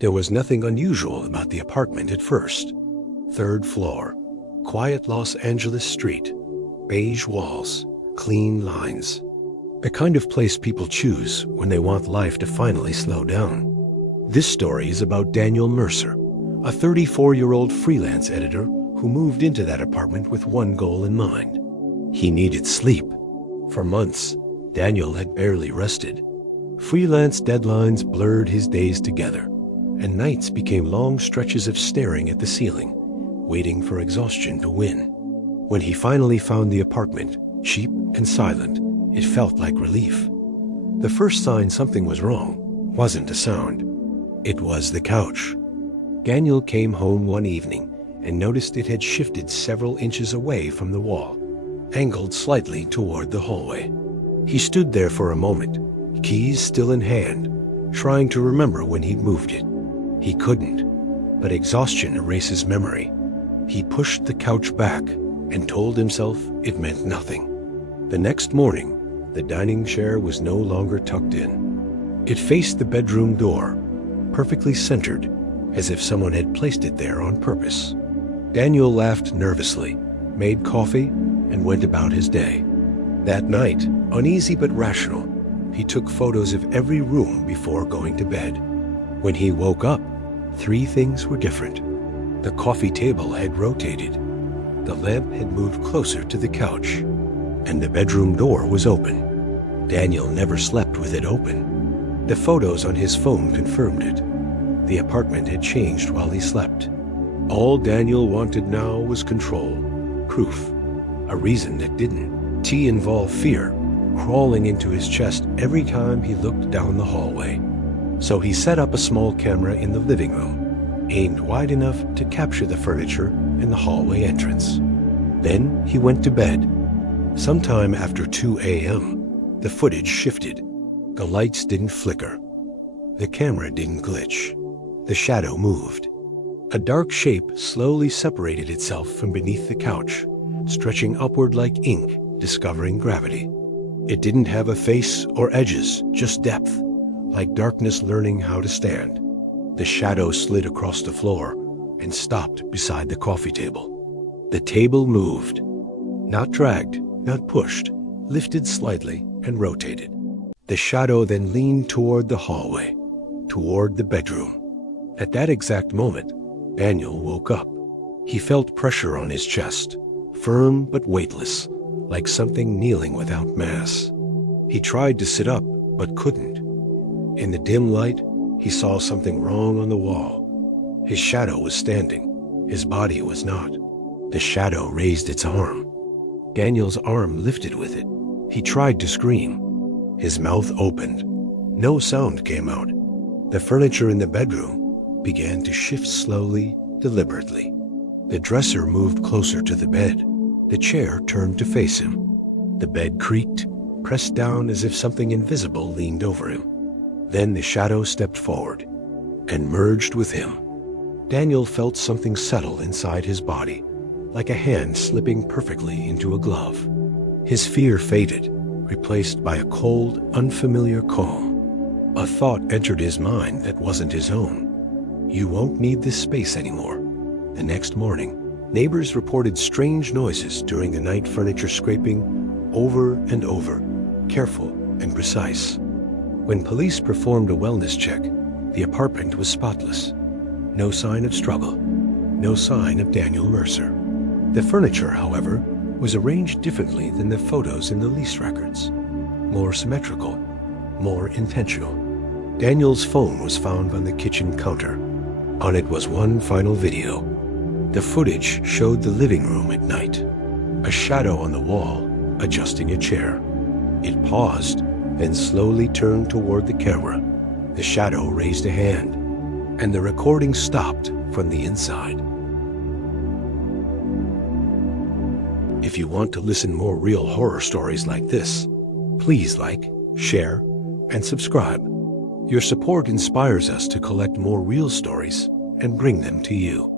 There was nothing unusual about the apartment at first. Third floor, quiet Los Angeles street, beige walls, clean lines. The kind of place people choose when they want life to finally slow down. This story is about Daniel Mercer, a 34-year-old freelance editor who moved into that apartment with one goal in mind. He needed sleep. For months, Daniel had barely rested. Freelance deadlines blurred his days together, and nights became long stretches of staring at the ceiling, waiting for exhaustion to win. When he finally found the apartment, cheap and silent, it felt like relief. The first sign something was wrong wasn't a sound. It was the couch. Daniel came home one evening and noticed it had shifted several inches away from the wall, angled slightly toward the hallway. He stood there for a moment, keys still in hand, trying to remember when he'd moved it. He couldn't, but exhaustion erases memory. He pushed the couch back and told himself it meant nothing. The next morning, the dining chair was no longer tucked in. It faced the bedroom door, perfectly centered, as if someone had placed it there on purpose. Daniel laughed nervously, made coffee, and went about his day. That night, uneasy but rational, he took photos of every room before going to bed. When he woke up, 3 things were different. The coffee table had rotated, the lamp had moved closer to the couch, and the bedroom door was open. Daniel never slept with it open. The photos on his phone confirmed it. The apartment had changed while he slept. All Daniel wanted now was control, proof, a reason that didn't. T involved fear, crawling into his chest every time he looked down the hallway. So he set up a small camera in the living room, aimed wide enough to capture the furniture and the hallway entrance. Then he went to bed. Sometime after 2 a.m., the footage shifted. The lights didn't flicker. The camera didn't glitch. The shadow moved. A dark shape slowly separated itself from beneath the couch, stretching upward like ink, discovering gravity. It didn't have a face or edges, just depth, like darkness learning how to stand. The shadow slid across the floor and stopped beside the coffee table. The table moved. Not dragged, not pushed, lifted slightly and rotated. The shadow then leaned toward the hallway, toward the bedroom. At that exact moment, Daniel woke up. He felt pressure on his chest, firm but weightless, like something kneeling without mass. He tried to sit up, but couldn't. In the dim light, he saw something wrong on the wall. His shadow was standing. His body was not. The shadow raised its arm. Daniel's arm lifted with it. He tried to scream. His mouth opened. No sound came out. The furniture in the bedroom began to shift slowly, deliberately. The dresser moved closer to the bed. The chair turned to face him. The bed creaked, pressed down as if something invisible leaned over him. Then the shadow stepped forward and merged with him. Daniel felt something settle inside his body, like a hand slipping perfectly into a glove. His fear faded, replaced by a cold, unfamiliar calm. A thought entered his mind that wasn't his own. You won't need this space anymore. The next morning, neighbors reported strange noises during the night, furniture scraping over and over, careful and precise. When police performed a wellness check, the apartment was spotless. No sign of struggle, no sign of Daniel Mercer. The furniture, however, was arranged differently than the photos in the lease records. More symmetrical, more intentional. Daniel's phone was found on the kitchen counter. On it was one final video. The footage showed the living room at night. A shadow on the wall, adjusting a chair. It paused, then slowly turned toward the camera. The shadow raised a hand, and the recording stopped from the inside. If you want to listen more real horror stories like this, please like, share, and subscribe. Your support inspires us to collect more real stories and bring them to you.